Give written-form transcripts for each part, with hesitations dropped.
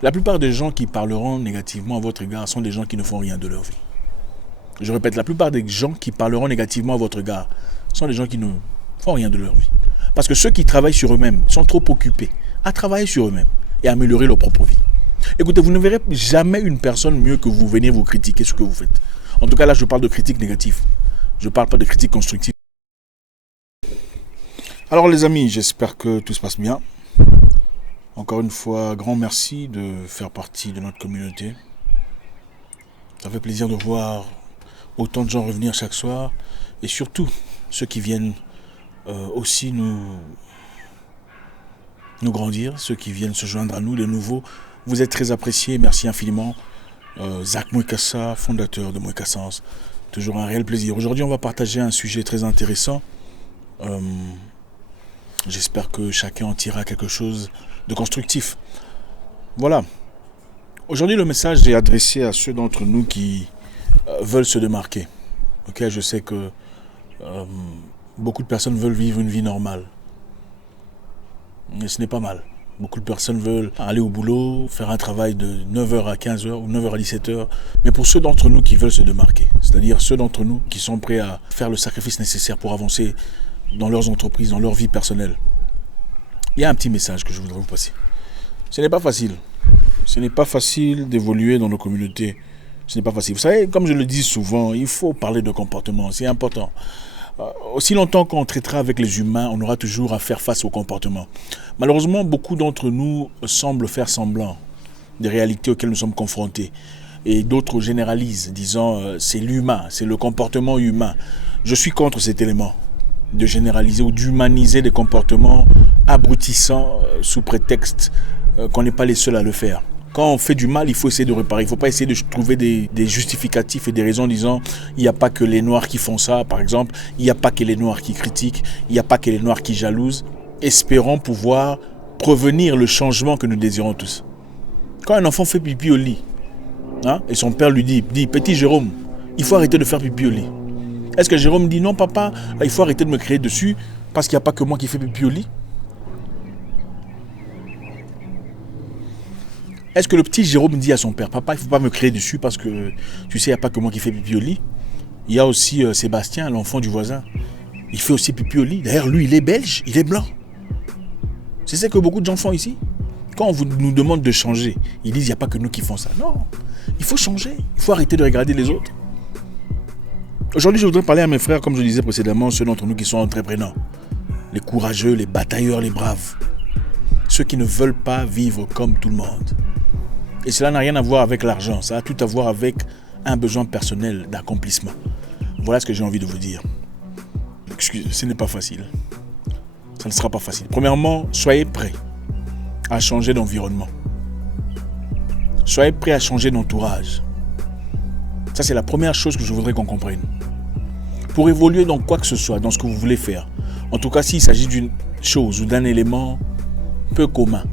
La plupart des gens qui parleront négativement à votre égard sont des gens qui ne font rien de leur vie. Je répète, la plupart des gens qui parleront négativement à votre égard sont des gens qui ne font rien de leur vie. Parce que ceux qui travaillent sur eux-mêmes sont trop occupés à travailler sur eux-mêmes et à améliorer leur propre vie. Écoutez, vous ne verrez jamais une personne mieux que vous venir vous critiquer ce que vous faites. En tout cas, là, je parle de critique négative. Je ne parle pas de critique constructive. Alors les amis, j'espère que tout se passe bien. Encore une fois, grand merci de faire partie de notre communauté. Ça fait plaisir de voir autant de gens revenir chaque soir. Et surtout, ceux qui viennent aussi nous grandir, ceux qui viennent se joindre à nous, les nouveaux. Vous êtes très appréciés, merci infiniment. Zach Mouekassa, fondateur de Mouekassens. Toujours un réel plaisir. Aujourd'hui, on va partager un sujet très intéressant. J'espère que chacun en tirera quelque chose de constructif. Voilà. Aujourd'hui, le message est adressé à ceux d'entre nous qui veulent se démarquer. Ok, je sais que beaucoup de personnes veulent vivre une vie normale. Mais ce n'est pas mal. Beaucoup de personnes veulent aller au boulot, faire un travail de 9h à 15h ou 9h à 17h. Mais pour ceux d'entre nous qui veulent se démarquer, c'est-à-dire ceux d'entre nous qui sont prêts à faire le sacrifice nécessaire pour avancer dans leurs entreprises, dans leur vie personnelle, il y a un petit message que je voudrais vous passer. Ce n'est pas facile. Ce n'est pas facile d'évoluer dans nos communautés. Ce n'est pas facile. Vous savez, comme je le dis souvent, il faut parler de comportement. C'est important. Aussi longtemps qu'on traitera avec les humains, on aura toujours à faire face au comportement. Malheureusement, beaucoup d'entre nous semblent faire semblant des réalités auxquelles nous sommes confrontés. Et d'autres généralisent, disant c'est l'humain, c'est le comportement humain. Je suis contre cet élément de généraliser ou d'humaniser des comportements abrutissants sous prétexte qu'on n'est pas les seuls à le faire. Quand on fait du mal, il faut essayer de réparer. Il ne faut pas essayer de trouver des justificatifs et des raisons en disant il n'y a pas que les Noirs qui font ça, par exemple. Il n'y a pas que les Noirs qui critiquent. Il n'y a pas que les Noirs qui jalousent. Espérons pouvoir prévenir le changement que nous désirons tous. Quand un enfant fait pipi au lit, et son père lui dit petit Jérôme, il faut arrêter de faire pipi au lit. Est-ce que Jérôme dit non papa, il faut arrêter de me crier dessus parce qu'il n'y a pas que moi qui fais pipi au lit? Est-ce que le petit Jérôme dit à son père, papa, il ne faut pas me crier dessus parce que tu sais, il n'y a pas que moi qui fais pipi au lit. Il y a aussi Sébastien, l'enfant du voisin. Il fait aussi pipi au lit. D'ailleurs, lui, il est belge, il est blanc. C'est ce que beaucoup de gens font ici. Quand on nous demande de changer, ils disent, il n'y a pas que nous qui font ça. Non, il faut changer. Il faut arrêter de regarder les autres. Aujourd'hui, je voudrais parler à mes frères, comme je le disais précédemment, ceux d'entre nous qui sont entrepreneurs. Les courageux, les batailleurs, les braves. Ceux qui ne veulent pas vivre comme tout le monde. Et cela n'a rien à voir avec l'argent, ça a tout à voir avec un besoin personnel d'accomplissement. Voilà ce que j'ai envie de vous dire. Excusez, ce n'est pas facile. Ça ne sera pas facile. Premièrement, soyez prêts à changer d'environnement. Soyez prêts à changer d'entourage. Ça, c'est la première chose que je voudrais qu'on comprenne. Pour évoluer dans quoi que ce soit, dans ce que vous voulez faire, en tout cas s'il s'agit d'une chose ou d'un élément peu commun,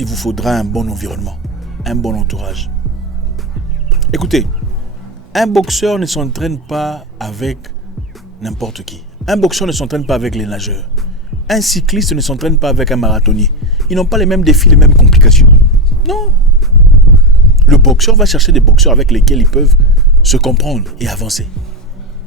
il vous faudra un bon environnement, un bon entourage. Écoutez, un boxeur ne s'entraîne pas avec n'importe qui. Un boxeur ne s'entraîne pas avec les nageurs. Un cycliste ne s'entraîne pas avec un marathonnier. Ils n'ont pas les mêmes défis, les mêmes complications. Non. Le boxeur va chercher des boxeurs avec lesquels ils peuvent se comprendre et avancer.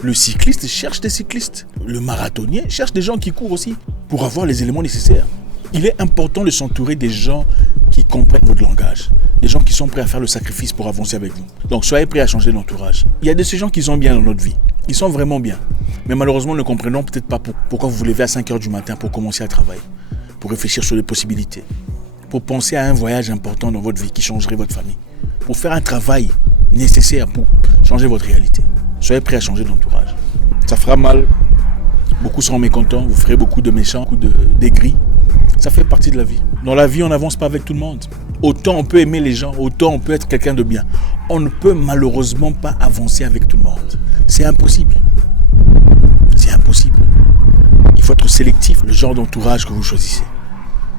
Le cycliste cherche des cyclistes. Le marathonnier cherche des gens qui courent aussi pour avoir les éléments nécessaires. Il est important de s'entourer des gens qui comprennent votre langage, des gens qui sont prêts à faire le sacrifice pour avancer avec vous. Donc soyez prêts à changer d'entourage. Il y a de ces gens qui sont bien dans notre vie. Ils sont vraiment bien. Mais malheureusement, ne comprenons peut-être pas pourquoi vous vous levez à 5h du matin pour commencer à travailler, pour réfléchir sur les possibilités, pour penser à un voyage important dans votre vie qui changerait votre famille, pour faire un travail nécessaire pour changer votre réalité. Soyez prêts à changer d'entourage. Ça fera mal. Beaucoup seront mécontents. Vous ferez beaucoup de méchants, beaucoup d'aigris. Ça fait partie de la vie. Dans la vie, on n'avance pas avec tout le monde. Autant on peut aimer les gens, autant on peut être quelqu'un de bien. On ne peut malheureusement pas avancer avec tout le monde. C'est impossible. C'est impossible. Il faut être sélectif, le genre d'entourage que vous choisissez.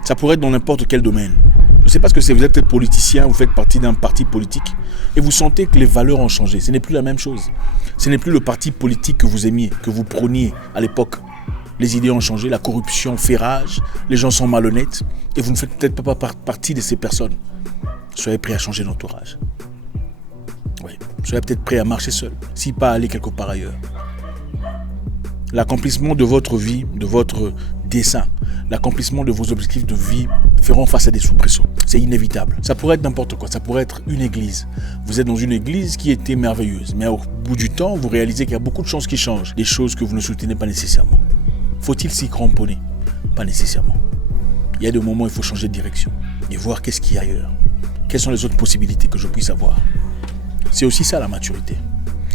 Ça pourrait être dans n'importe quel domaine. Je ne sais pas ce que c'est, vous êtes politicien, vous faites partie d'un parti politique et vous sentez que les valeurs ont changé. Ce n'est plus la même chose. Ce n'est plus le parti politique que vous aimiez, que vous prôniez à l'époque. Les idées ont changé, la corruption fait rage, les gens sont malhonnêtes et vous ne faites peut-être pas partie de ces personnes. Soyez prêts à changer d'entourage. Oui. Soyez peut-être prêts à marcher seul, si pas aller quelque part ailleurs. L'accomplissement de votre vie, de votre dessein, l'accomplissement de vos objectifs de vie feront face à des soubresauts. C'est inévitable. Ça pourrait être n'importe quoi. Ça pourrait être une église. Vous êtes dans une église qui était merveilleuse. Mais au bout du temps, vous réalisez qu'il y a beaucoup de choses qui changent. Des choses que vous ne soutenez pas nécessairement. Faut-il s'y cramponner? Pas nécessairement. Il y a des moments où il faut changer de direction et voir qu'est-ce qu'il y a ailleurs. Quelles sont les autres possibilités que je puisse avoir? C'est aussi ça la maturité.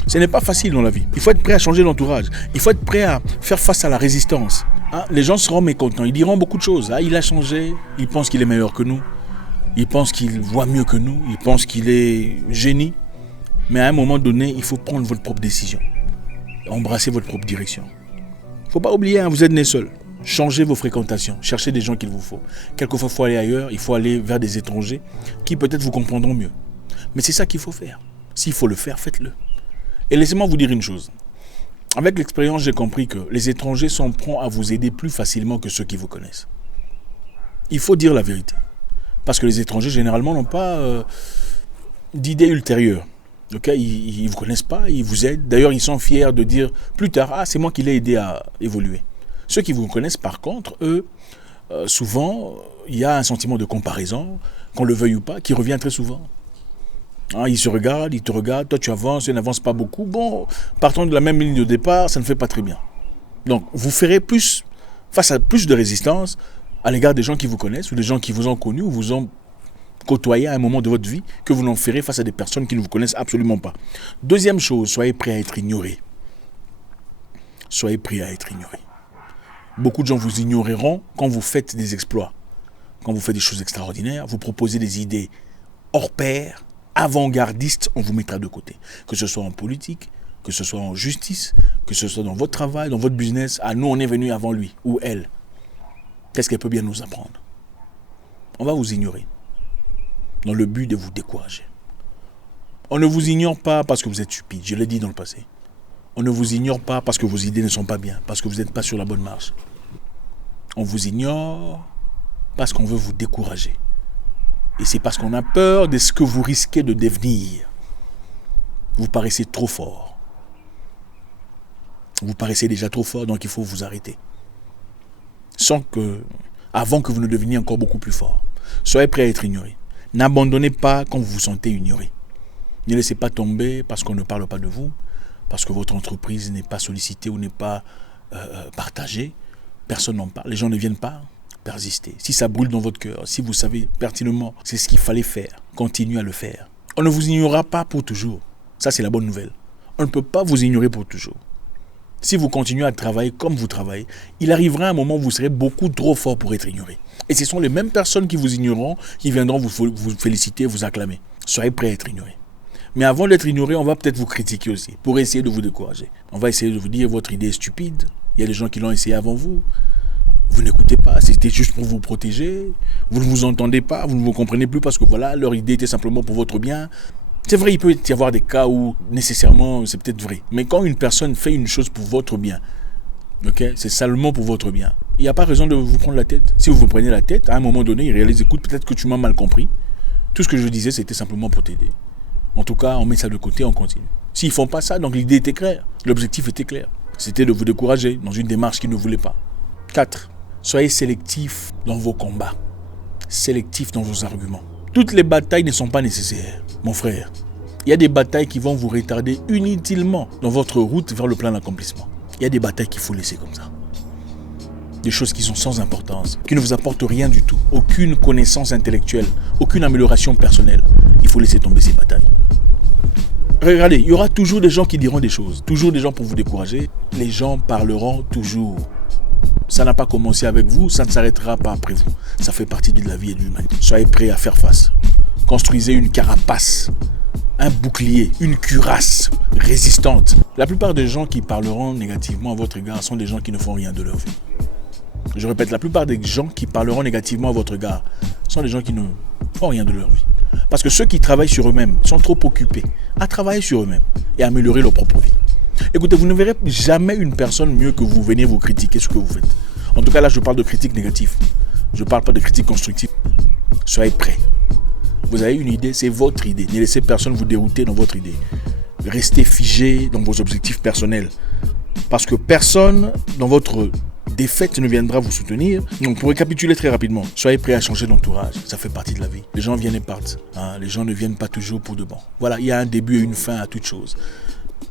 Ce n'est pas facile dans la vie. Il faut être prêt à changer d'entourage. Il faut être prêt à faire face à la résistance. Les gens seront mécontents. Ils diront beaucoup de choses. Il a changé. Il pense qu'il est meilleur que nous. Il pense qu'il voit mieux que nous. Il pense qu'il est génie. Mais à un moment donné, il faut prendre votre propre décision. Embrasser votre propre direction. Il ne faut pas oublier, vous êtes né seul. Changez vos fréquentations. Cherchez des gens qu'il vous faut. Quelquefois, il faut aller ailleurs. Il faut aller vers des étrangers qui peut-être vous comprendront mieux. Mais c'est ça qu'il faut faire. S'il faut le faire, faites-le. Et laissez-moi vous dire une chose. Avec l'expérience, j'ai compris que les étrangers sont prompts à vous aider plus facilement que ceux qui vous connaissent. Il faut dire la vérité. Parce que les étrangers, généralement, n'ont pas d'idées ultérieures. Okay? Ils ne vous connaissent pas, ils vous aident. D'ailleurs, ils sont fiers de dire plus tard, c'est moi qui l'ai aidé à évoluer. Ceux qui vous connaissent, par contre, eux, souvent, il y a un sentiment de comparaison, qu'on le veuille ou pas, qui revient très souvent. Ils se regardent, ils te regardent, toi tu avances, ils n'avancent pas beaucoup. Bon, partant de la même ligne de départ, ça ne fait pas très bien. Donc, vous ferez plus, face à plus de résistance, à l'égard des gens qui vous connaissent, ou des gens qui vous ont connu, ou vous ont côtoyé à un moment de votre vie, que vous n'en ferez face à des personnes qui ne vous connaissent absolument pas. Deuxième chose, soyez prêts à être ignorés. Soyez prêts à être ignorés. Beaucoup de gens vous ignoreront quand vous faites des exploits, quand vous faites des choses extraordinaires, vous proposez des idées hors pair, avant-gardiste, on vous mettra de côté. Que ce soit en politique, que ce soit en justice, que ce soit dans votre travail, dans votre business. Nous, on est venu avant lui ou elle. Qu'est-ce qu'elle peut bien nous apprendre? On va vous ignorer dans le but de vous décourager. On ne vous ignore pas parce que vous êtes stupide, je l'ai dit dans le passé. On ne vous ignore pas parce que vos idées ne sont pas bien, parce que vous n'êtes pas sur la bonne marche. On vous ignore parce qu'on veut vous décourager. Et c'est parce qu'on a peur de ce que vous risquez de devenir. Vous paraissez trop fort. Vous paraissez déjà trop fort, donc il faut vous arrêter. Avant que vous ne deveniez encore beaucoup plus fort. Soyez prêts à être ignorés. N'abandonnez pas quand vous vous sentez ignoré. Ne laissez pas tomber parce qu'on ne parle pas de vous, parce que votre entreprise n'est pas sollicitée ou n'est pas partagée. Personne n'en parle. Les gens ne viennent pas. Persistez. Si ça brûle dans votre cœur, si vous savez pertinemment c'est ce qu'il fallait faire, continuez à le faire. On ne vous ignorera pas pour toujours. Ça, c'est la bonne nouvelle. On ne peut pas vous ignorer pour toujours. Si vous continuez à travailler comme vous travaillez, il arrivera un moment où vous serez beaucoup trop fort pour être ignoré. Et ce sont les mêmes personnes qui vous ignoreront, qui viendront vous féliciter, vous acclamer. Soyez prêts à être ignorés. Mais avant d'être ignoré, on va peut-être vous critiquer aussi, pour essayer de vous décourager. On va essayer de vous dire votre idée est stupide. Il y a des gens qui l'ont essayé avant vous. Vous n'écoutez pas, c'était juste pour vous protéger. Vous ne vous entendez pas, vous ne vous comprenez plus parce que voilà, leur idée était simplement pour votre bien. C'est vrai, il peut y avoir des cas où nécessairement c'est peut-être vrai. Mais quand une personne fait une chose pour votre bien, c'est seulement pour votre bien, il n'y a pas raison de vous prendre la tête. Si vous vous prenez la tête, à un moment donné, il réalise, écoute, peut-être que tu m'as mal compris. Tout ce que je disais, c'était simplement pour t'aider. En tout cas, on met ça de côté, on continue. S'ils ne font pas ça, donc l'idée était claire. L'objectif était clair. C'était de vous décourager dans une démarche qu'ils ne voulaient pas. 4. Soyez sélectifs dans vos combats, sélectifs dans vos arguments. Toutes les batailles ne sont pas nécessaires, mon frère. Il y a des batailles qui vont vous retarder inutilement dans votre route vers le plein accomplissement. Il y a des batailles qu'il faut laisser comme ça. Des choses qui sont sans importance, qui ne vous apportent rien du tout, aucune connaissance intellectuelle, aucune amélioration personnelle. Il faut laisser tomber ces batailles. Regardez, il y aura toujours des gens qui diront des choses, toujours des gens pour vous décourager. Les gens parleront toujours. Ça n'a pas commencé avec vous, ça ne s'arrêtera pas après vous. Ça fait partie de la vie et de l'humanité. Soyez prêts à faire face. Construisez une carapace, un bouclier, une cuirasse résistante. La plupart des gens qui parleront négativement à votre égard sont des gens qui ne font rien de leur vie. Je répète, la plupart des gens qui parleront négativement à votre égard sont des gens qui ne font rien de leur vie. Parce que ceux qui travaillent sur eux-mêmes sont trop occupés à travailler sur eux-mêmes et à améliorer leur propre vie. Écoutez, vous ne verrez jamais une personne mieux que vous venir vous critiquer ce que vous faites. En tout cas, là, je parle de critique négative. Je ne parle pas de critique constructive. Soyez prêts. Vous avez une idée, c'est votre idée. Ne laissez personne vous dérouter dans votre idée. Restez figé dans vos objectifs personnels. Parce que personne dans votre défaite ne viendra vous soutenir. Donc pour récapituler très rapidement, soyez prêts à changer d'entourage. Ça fait partie de la vie. Les gens viennent et partent. Les gens ne viennent pas toujours pour de bon. Voilà, il y a un début et une fin à toute chose.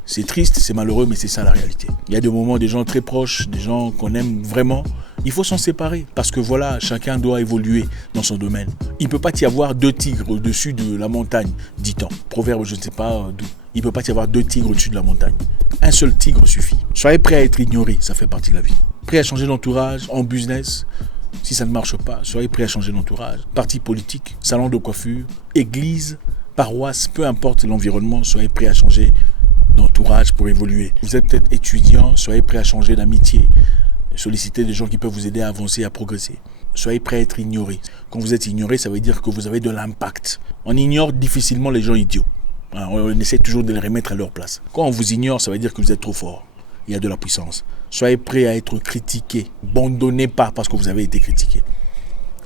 C'est triste, c'est malheureux, mais c'est ça la réalité. Il y a des moments, des gens très proches, des gens qu'on aime vraiment. Il faut s'en séparer parce que voilà, chacun doit évoluer dans son domaine. Il ne peut pas y avoir deux tigres au-dessus de la montagne, dit-on. Proverbe, je ne sais pas d'où. Il ne peut pas y avoir deux tigres au-dessus de la montagne. Un seul tigre suffit. Soyez prêts à être ignorés, ça fait partie de la vie. Prêts à changer d'entourage, en business. Si ça ne marche pas, soyez prêts à changer d'entourage. Parti politique, salon de coiffure, église, paroisse, peu importe l'environnement, soyez prêts à changer d'entourage pour évoluer. Vous êtes peut-être étudiant, soyez prêts à changer d'amitié. Sollicitez des gens qui peuvent vous aider à avancer, à progresser. Soyez prêts à être ignorés. Quand vous êtes ignoré, ça veut dire que vous avez de l'impact. On ignore difficilement les gens idiots. On essaie toujours de les remettre à leur place. Quand on vous ignore, ça veut dire que vous êtes trop fort. Il y a de la puissance. Soyez prêts à être critiqués. Abandonnez pas parce que vous avez été critiqué.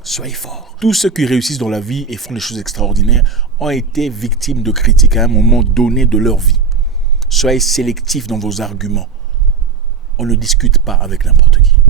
Soyez forts. Tous ceux qui réussissent dans la vie et font des choses extraordinaires ont été victimes de critiques à un moment donné de leur vie. Soyez sélectifs dans vos arguments. On ne discute pas avec n'importe qui.